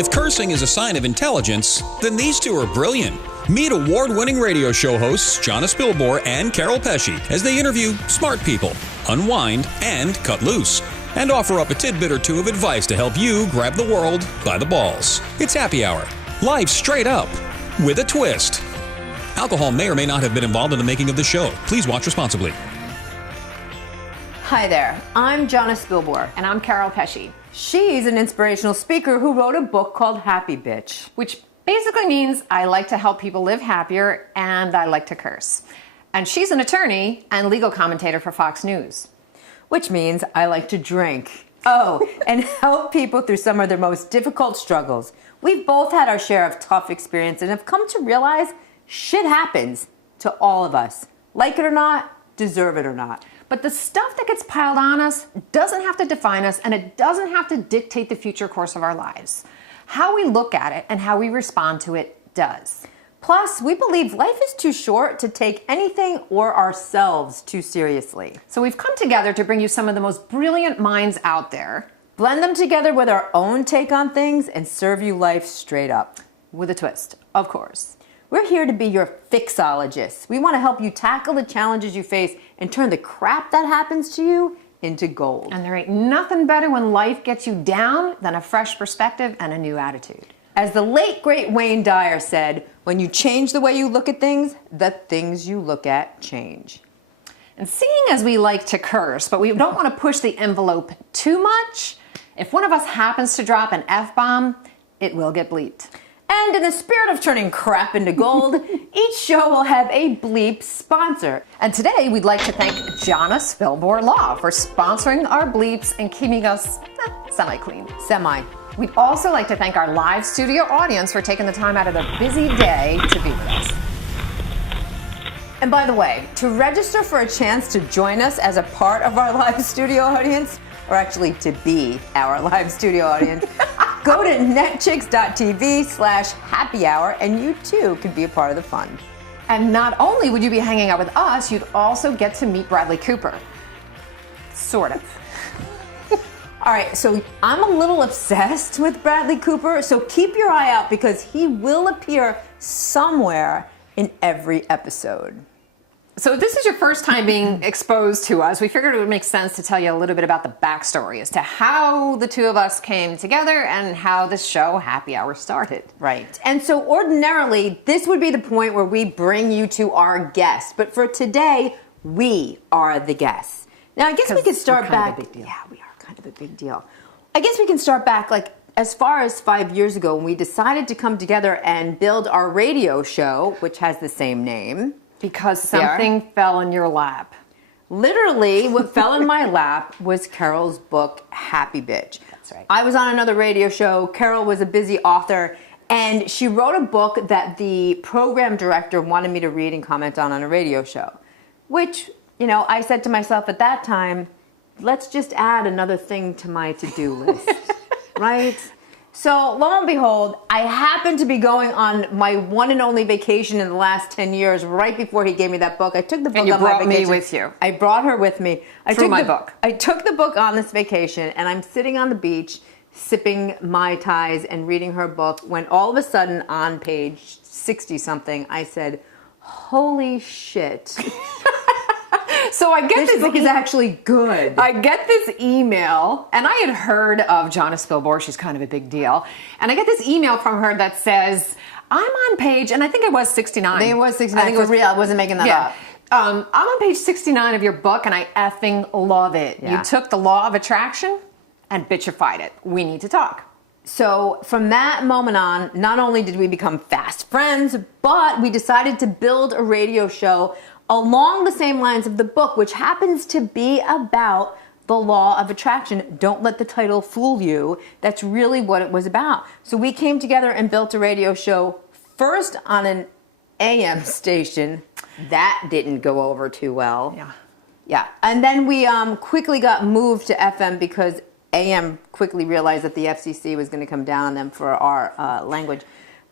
If cursing is a sign of intelligence, then these two are brilliant. Meet award-winning radio show hosts Jonna Spilbor and Keryl Pesce as they interview smart people, unwind, and cut loose, and offer up a tidbit or two of advice to help you grab the world by the balls. It's Happy Hour, live straight up, with a twist. Alcohol may or may not have been involved in the making of this show. Please watch responsibly. Hi there, I'm Jonna Spilbor. And I'm Keryl Pesce. She's an inspirational speaker who wrote a book called Happy Bitch. Which basically means I like to help people live happier and I like to curse. And she's an attorney and legal commentator for Fox News. Which means I like to drink. Oh, and help people through some of their most difficult struggles. We've both had our share of tough experience and have come to realize shit happens to all of us. Like it or not, deserve it or not. But the stuff that gets piled on us doesn't have to define us, and it doesn't have to dictate the future course of our lives. How we look at it and how we respond to it does. Plus, we believe life is too short to take anything or ourselves too seriously. So we've come together to bring you some of the most brilliant minds out there. Blend them together with our own take on things and serve you life straight up. With a twist, of course. We're here to be your fixologists. We want to help you tackle the challenges you face and turn the crap that happens to you into gold. And there ain't nothing better when life gets you down than a fresh perspective and a new attitude. As the late, great Wayne Dyer said, when you change the way you look at things, the things you look at change. And seeing as we like to curse, but we don't want to push the envelope too much, if one of us happens to drop an F-bomb, it will get bleeped. And in the spirit of turning crap into gold, each show will have a bleep sponsor. And today we'd like to thank Jonna Spilbor Law for sponsoring our bleeps and keeping us semi-clean. Semi. We'd also like to thank our live studio audience for taking the time out of their busy day to be with us. And by the way, to register for a chance to join us as a part of our live studio audience, or actually to be our live studio audience, go to netchicks.tv/happy hour and you too could be a part of the fun. And not only would you be hanging out with us, you'd also get to meet Bradley Cooper. Sort of. All right, so I'm a little obsessed with Bradley Cooper, so keep your eye out because he will appear somewhere in every episode. So if this is your first time being exposed to us, we figured it would make sense to tell you a little bit about the backstory as to how the two of us came together and how the show Happy Hour started. Right. And so ordinarily, this would be the point where we bring you to our guests. But for today, we are the guests. Now, I guess we could start back. Of a big deal. Yeah, we are kind of a big deal. I guess we can start back like as far as 5 years ago when we decided to come together and build our radio show, which has the same name. Because something fell in your lap. Literally, what fell in my lap was Keryl's book, Happy Bitch. That's right. I was on another radio show. Keryl was a busy author, and she wrote a book that the program director wanted me to read and comment on a radio show. Which, you know, I said to myself at that time, let's just add another thing to my to-do list, right? So, lo and behold, I happened to be going on my one and only vacation in the last 10 years, right before he gave me that book. I took the book on my vacation. And you brought me with you. I brought her with me. I took my book. I took the book on this vacation, and I'm sitting on the beach, sipping Mai Tais and reading her book, when all of a sudden, on page 60-something, I said, holy shit. So I get this book is actually good. I get this email, and I had heard of Jonna Spilbor. She's kind of a big deal. And I get this email from her that says, I'm on page, and I think it was 69. I think it was 69. I think it was real. I wasn't making that up. I'm on page 69 of your book, and I effing love it. Yeah. You took the law of attraction and bitchified it. We need to talk. So from that moment on, not only did we become fast friends, but we decided to build a radio show along the same lines of the book, which happens to be about the law of attraction. Don't let the title fool you. That's really what it was about. So we came together and built a radio show first on an AM station. That didn't go over too well. Yeah. And then we quickly got moved to FM because AM quickly realized that the FCC was going to come down on them for our language.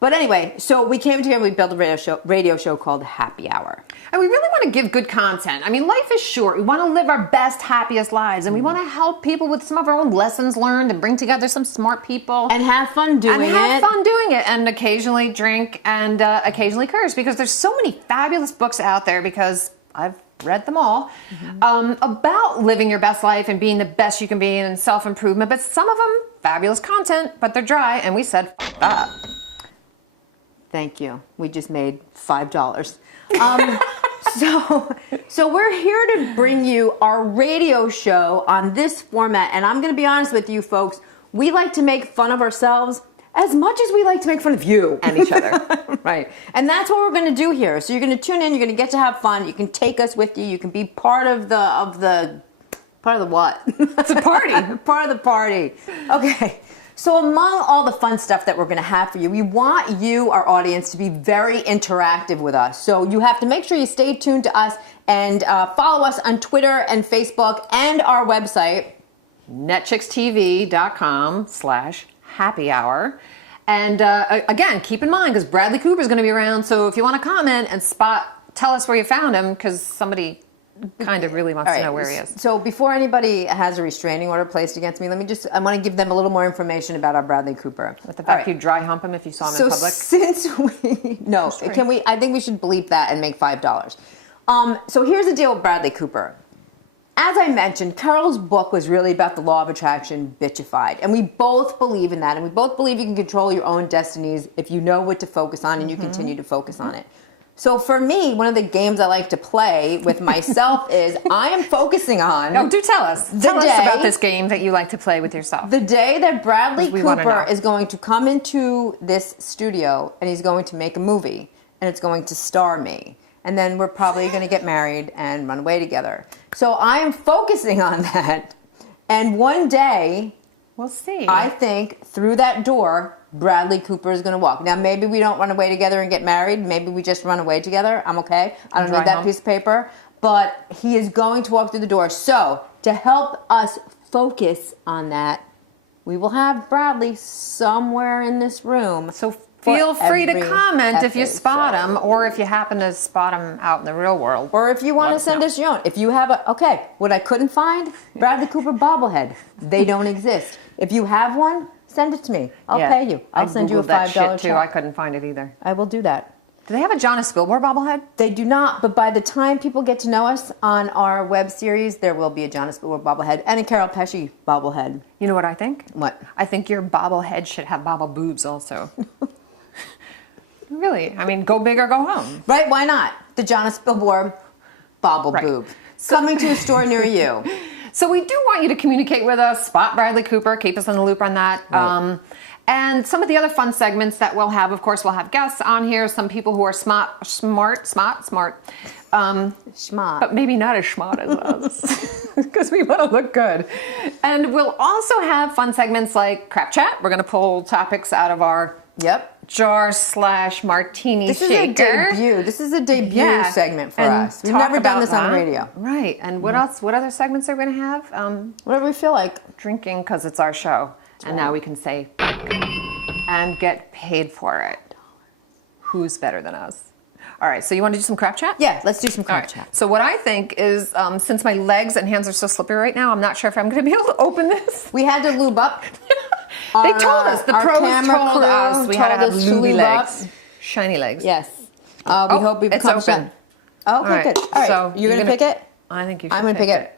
But anyway, so we came together, we built a radio show called Happy Hour. And we really want to give good content. I mean, life is short. We want to live our best, happiest lives. And we want to help people with some of our own lessons learned and bring together some smart people. And have fun doing it. And occasionally drink and occasionally curse. Because there's so many fabulous books out there, because I've read them all, about living your best life and being the best you can be and self-improvement. But some of them, fabulous content, but they're dry. And we said, fuck that. Thank you. We just made $5. So we're here to bring you our radio show on this format. And I'm going to be honest with you folks, we like to make fun of ourselves as much as we like to make fun of you. And each other. Right. And that's what we're going to do here. So you're going to tune in, you're going to get to have fun, you can take us with you, you can be part of the what? It's a party. Part of the party. Okay. So among all the fun stuff that we're going to have for you, we want you, our audience, to be very interactive with us. So you have to make sure you stay tuned to us and follow us on Twitter and Facebook and our website, netchickstv.com/happy hour. And again, keep in mind, because Bradley Cooper's going to be around, so if you want to comment and tell us where you found him, because somebody kind of really wants to know where he is. So before anybody has a restraining order placed against me, I want to give them a little more information about our Bradley Cooper. With the fact you dry hump him if you saw him in public? I think we should bleep that and make $5. So here's the deal with Bradley Cooper. As I mentioned, Keryl's book was really about the law of attraction bitchified. And we both believe in that. And we both believe you can control your own destinies if you know what to focus on and you continue to focus on it. So for me, one of the games I like to play with myself is I am focusing on... Oh, do tell us. Tell us about this game that you like to play with yourself. The day that Bradley Cooper is going to come into this studio and he's going to make a movie and it's going to star me. And then we're probably going to get married and run away together. So I am focusing on that. And one day... We'll see. I think through that door, Bradley Cooper is going to walk. Now, maybe we don't run away together and get married. Maybe we just run away together. I'm okay. I don't need that piece of paper. But he is going to walk through the door. So, to help us focus on that, we will have Bradley somewhere in this room. So feel free to comment if you spot him, or if you happen to spot him out in the real world. Or if you want to send us your own. If you have what I couldn't find? Bradley Cooper bobblehead. They don't exist. If you have one, send it to me. I'll pay you. I'll send you a $5 check. Too. I couldn't find it either. I will do that. Do they have a Jonna Spilbor bobblehead? They do not, but by the time people get to know us on our web series, there will be a Jonna Spilbor bobblehead and a Keryl Pesce bobblehead. You know what I think? What? I think your bobblehead should have bobble boobs also. Really? I mean, go big or go home. Right? Why not? The Jonna Spilbor bobble boob. Coming to a store near you. So we do want you to communicate with us, spot Bradley Cooper, keep us in the loop on that. Right. And some of the other fun segments that we'll have, of course, we'll have guests on here, some people who are smart. But maybe not as smart as us, because we want to look good. And we'll also have fun segments like Crap Chat. We're going to pull topics out of our jar/martini shaker. This is a debut segment for us. We've never done this on the radio. Right. And what else? What other segments are we going to have? Whatever we feel like. Drinking, because it's our show. And now we can say and get paid for it. Who's better than us? All right, so you want to do some crap chat? Yeah, let's do some crap chat. So what I think is, since my legs and hands are so slippery right now, I'm not sure if I'm going to be able to open this. We had to lube up. They told us. The pros told us we had to have lubey legs. Shiny legs. Yes. We hope we've come open. Okay, good. All right, so you're going to pick it? I think you should I'm going to pick it.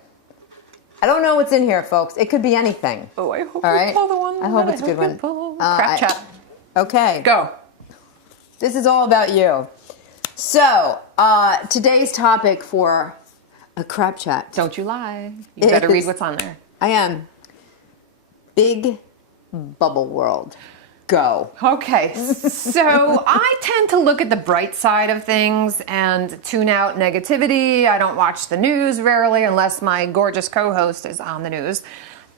I don't know what's in here, folks. It could be anything. Oh, I hope you pull the one. I hope it's a good one. Crap chat. Okay. Go. This is all about you. So, today's topic for a crap chat. Don't you lie. You better read what's on there. I am. Big bubble world. Go. Okay, so I tend to look at the bright side of things and tune out negativity. I don't watch the news rarely unless my gorgeous co-host is on the news.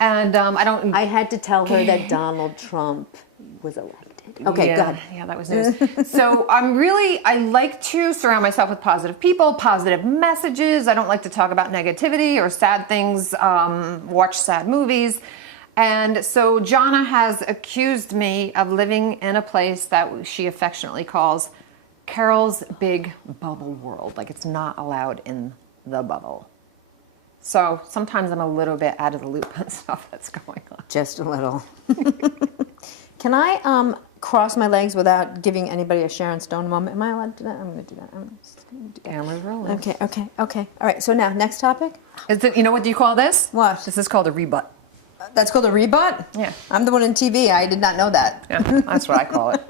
And I had to tell her that Donald Trump was elected. Okay, go ahead. Yeah, that was news. So I like to surround myself with positive people, positive messages. I don't like to talk about negativity or sad things, watch sad movies. And so Jonna has accused me of living in a place that she affectionately calls Keryl's big bubble world. Like it's not allowed in the bubble. So sometimes I'm a little bit out of the loop on stuff that's going on. Just a little. Can I cross my legs without giving anybody a Sharon Stone moment? Am I allowed to do that? I'm going to do that. I'm just going to do that. Camera's rolling. Okay. All right, so now, next topic. Is it, you know what do you call this? What? This is called a rebut. That's called a rebut? Yeah. I'm the one in TV. I did not know that. Yeah, that's what I call it.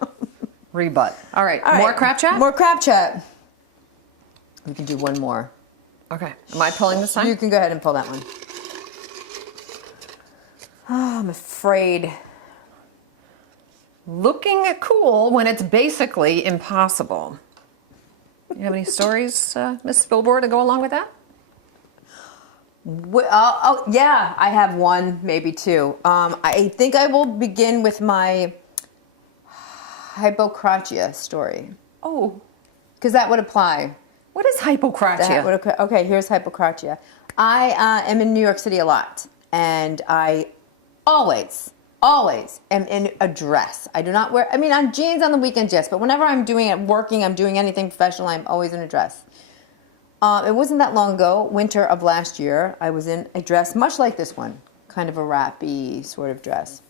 Rebut. All right, more crap chat? More crap chat. We can do one more. Okay. Am I pulling this time? You can go ahead and pull that one. Oh, I'm afraid. Looking cool when it's basically impossible. You have any stories, Miss Spilbor, to go along with that? Yeah, I have one, maybe two. I think I will begin with my hypocratia story. Oh. Because that would apply. What is hypocratia? Okay, here's hypocratia. I am in New York City a lot, and I always am in a dress. I do not wear, I'm jeans on the weekends, yes, but whenever I'm working, I'm doing anything professional, I'm always in a dress. It wasn't that long ago, winter of last year, I was in a dress much like this one, kind of a wrappy sort of dress.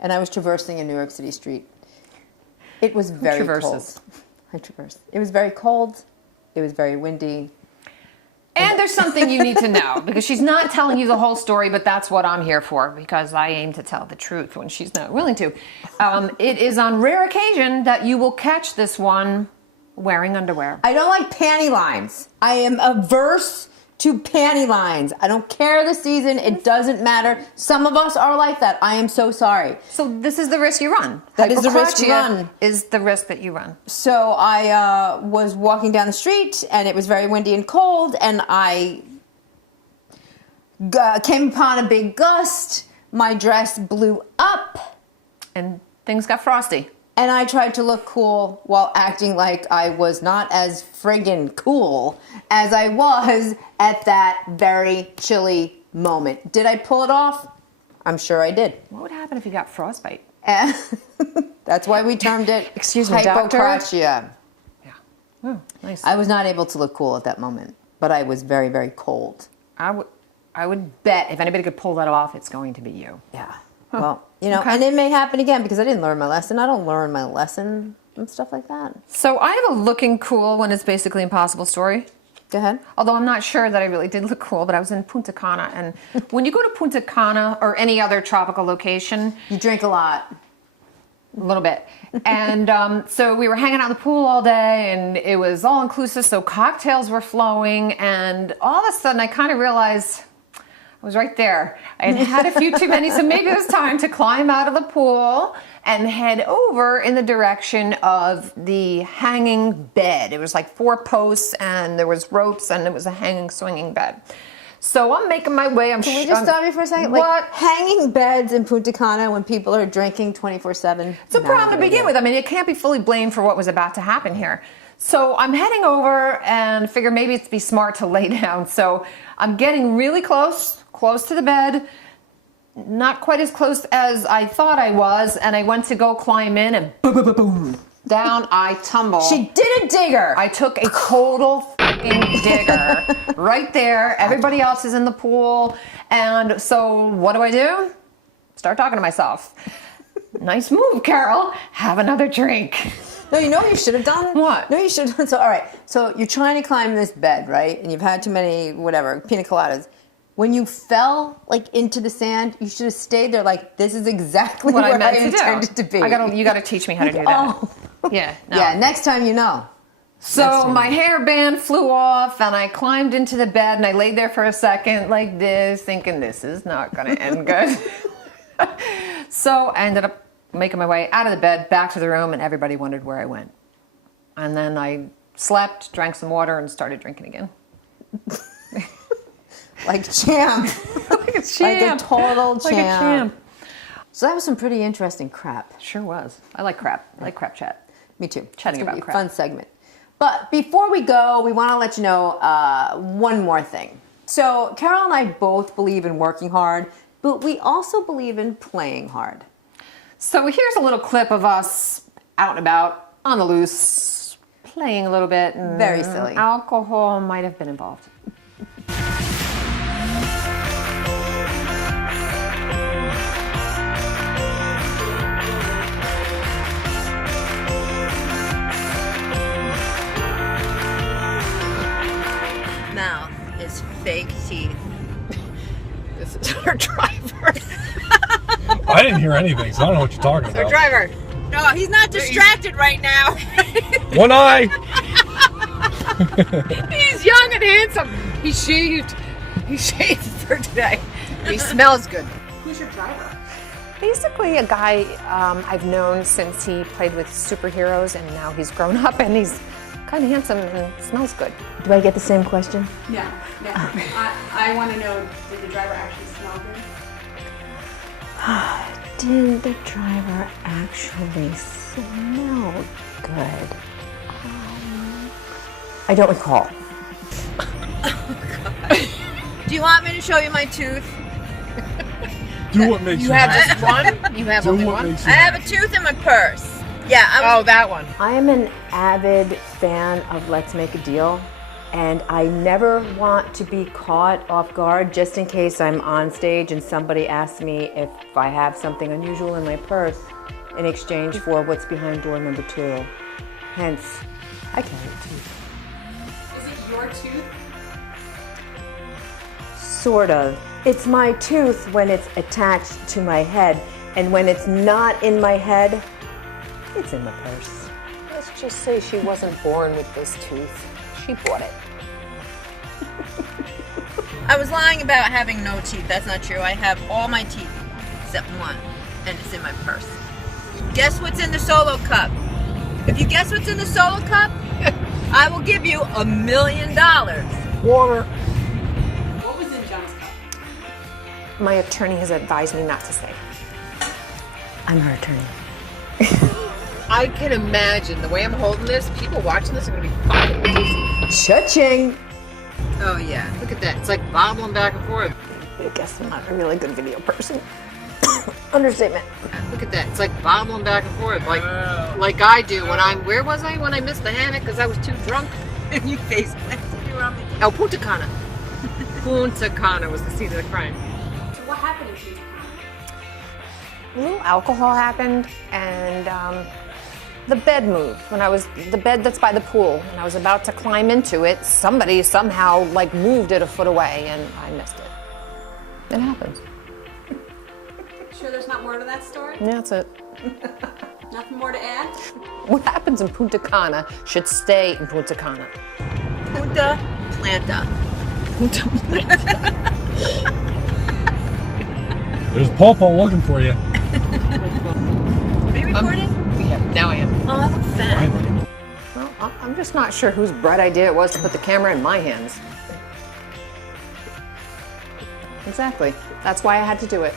And I was traversing a New York City street. It was very cold. I traversed. It was very cold. It was very windy. And there's something you need to know, because she's not telling you the whole story, but that's what I'm here for, because I aim to tell the truth when she's not willing to. It is on rare occasion that you will catch this one wearing underwear. I don't like panty lines. I am averse to panty lines. I don't care the season. It doesn't matter. Some of us are like that. I am so sorry. So this is the risk you run. That is the risk you run. Is the risk that you run. So I was walking down the street, and it was very windy and cold, and I came upon a big gust. My dress blew up. And things got frosty. And I tried to look cool while acting like I was not as friggin' cool as I was at that very chilly moment. Did I pull it off? I'm sure I did. What would happen if you got frostbite? And that's why we termed it Excuse me, doctor? hypocratia. Yeah. Oh, nice. I was not able to look cool at that moment, but I was very, very cold. I would bet if anybody could pull that off, it's going to be you. Yeah. Well, and it may happen again because I didn't learn my lesson. I don't learn my lesson and stuff like that. So I have a looking cool when it's basically impossible story. Go ahead. Although I'm not sure that I really did look cool, but I was in Punta Cana. And when you go to Punta Cana or any other tropical location... You drink a lot. A little bit. And so we were hanging out in the pool all day, and it was all inclusive, so cocktails were flowing. And all of a sudden I kind of realized... I was right there. I had had a few too many, so maybe it was time to climb out of the pool and head over in the direction of the hanging bed. It was like 4 posts, and there was ropes, and it was a hanging, swinging bed. So I'm making my way. Can we just stop you for a second? What? Like, hanging beds in Punta Cana when people are drinking 24/7? It's a problem to begin with. I mean, it can't be fully blamed for what was about to happen here. So I'm heading over and figure maybe it'd be smart to lay down. So I'm getting really close to the bed, not quite as close as I thought I was, and I went to go climb in, and boom, boom, boom, boom, down I tumble. She did a digger. I took a total fucking digger right there. Everybody else is in the pool, and so what do? Start talking to myself. Nice move, Keryl. Have another drink. No, you know what you should have done? What? No, you should have done. So, all right. So you're trying to climb this bed, right? And you've had too many, whatever, pina coladas. When you fell, into the sand, you should have stayed there this is exactly what I intended to be. You gotta teach me how to do that. Oh. Yeah. No. Yeah, next time you know. So my hairband flew off, and I climbed into the bed, and I laid there for a second like this, thinking this is not gonna end good. So I ended up making my way out of the bed, back to the room, and everybody wondered where I went. And then I slept, drank some water, and started drinking again. Like champ. Like a champ. Like a total champ. Like a champ. So that was some pretty interesting crap. Sure was. I like crap. I like crap chat. Me too. Chatting it's about be crap. Fun segment. But before we go, we want to let you know one more thing. So Keryl and I both believe in working hard, but we also believe in playing hard. So here's a little clip of us out and about, on the loose, playing a little bit. Very silly. Alcohol might have been involved. Mouth is fake teeth. This is our driver. I didn't hear anything, so I don't know what you're talking about. Our driver. No, he's not distracted right now. One eye. He's young and handsome. He's shaved. He's shaved for today. He smells good. Who's your driver? Basically a guy I've known since he played with superheroes, and now he's grown up and he's kind of handsome and smells good. Do I get the same question? Yeah. I want to know, did the driver actually smell good? Did the driver actually smell good? I don't recall. Do you want me to show you my tooth? Do what makes you have happy. just one? You have Do only what one? makes you I have happy. a tooth in my purse. Yeah. Oh, that one. I am an avid fan of Let's Make a Deal, and I never want to be caught off guard just in case I'm on stage and somebody asks me if I have something unusual in my purse in exchange for what's behind door number 2. Hence, I carry a tooth. Is it your tooth? Sort of. It's my tooth when it's attached to my head, and when it's not in my head, it's in my purse. Let's just say she wasn't born with this tooth. She bought it. I was lying about having no teeth. That's not true. I have all my teeth except one, and it's in my purse. Guess what's in the solo cup? If you guess what's in the solo cup, I will give you $1 million. Water. What was in Jonna's cup? My attorney has advised me not to say. I'm her attorney. I can imagine the way I'm holding this, people watching this are going to be fucking dizzy. Cha-ching! Oh yeah. Look at that. It's like bobbling back and forth. I guess I'm not a really good video person. Understatement. Look at that. It's like bobbling back and forth, like I do when I'm. Where was I when I missed the hammock because I was too drunk? You face planted. You were on vacation. Oh, Punta Cana. Punta Cana was the seat of the crime. So what happened in Punta Cana? A little alcohol happened, and the bed moved. When I was the bed that's by the pool, and I was about to climb into it, somebody somehow like moved it a foot away, and I missed it. It happens. Sure there's not more to that story? Yeah, that's it. Nothing more to add? What happens in Punta Cana should stay in Punta Cana. Punta Planta. There's Popo looking for you. Are you recording? Yeah, now I am. Oh, I look fat. Finally. Well, I'm just not sure whose bright idea it was to put the camera in my hands. Exactly. That's why I had to do it.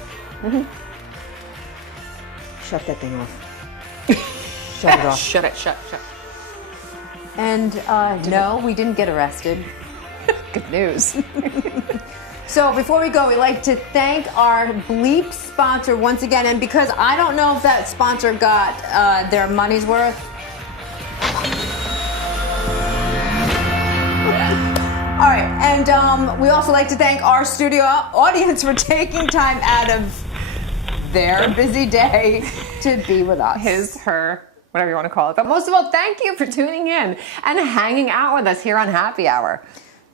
Shut that thing off. Shut it off. Shut it. Shut. And no, we didn't get arrested. Good news. So before we go, we'd like to thank our Bleep sponsor once again. And because I don't know if that sponsor got their money's worth. All right, and we also like to thank our studio audience for taking time out of their busy day to be with us. His, her, whatever you want to call it. But most of all, thank you for tuning in and hanging out with us here on Happy Hour.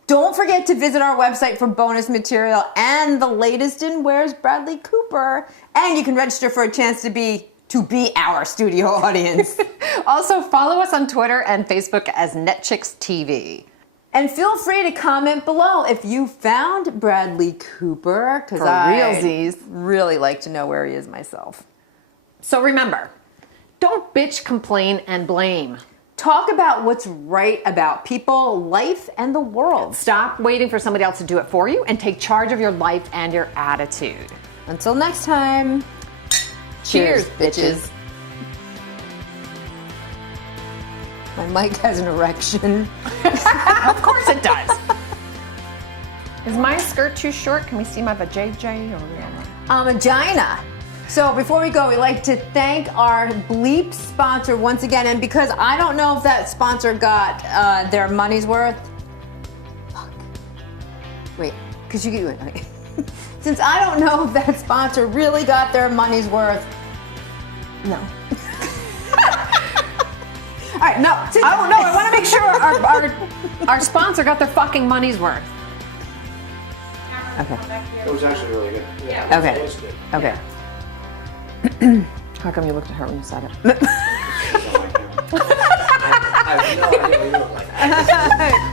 Don't forget to visit our website for bonus material and the latest in Where's Bradley Cooper. And you can register for a chance to be our studio audience. Also, follow us on Twitter and Facebook as NetChicks TV. And feel free to comment below if you found Bradley Cooper, because For I realsies. really like to know where he is myself. So remember, don't bitch, complain, and blame. Talk about what's right about people, life, and the world. Stop waiting for somebody else to do it for you and take charge of your life and your attitude. Until next time, Cheers, bitches. My mic has an erection. Of course it does. Is my skirt too short? Can we see my vajayjay or Vagina. So before we go, we'd like to thank our bleep sponsor once again. And because I don't know if that sponsor got their money's worth. Fuck. Wait, because you get. Okay. Since I don't know if that sponsor really got their money's worth. No. All right, no. Oh no, I want to make sure our sponsor got their fucking money's worth. Okay. It was actually really good. Yeah. Okay. It was good. Okay. How come you looked at her when you said it? I have no idea what you look like.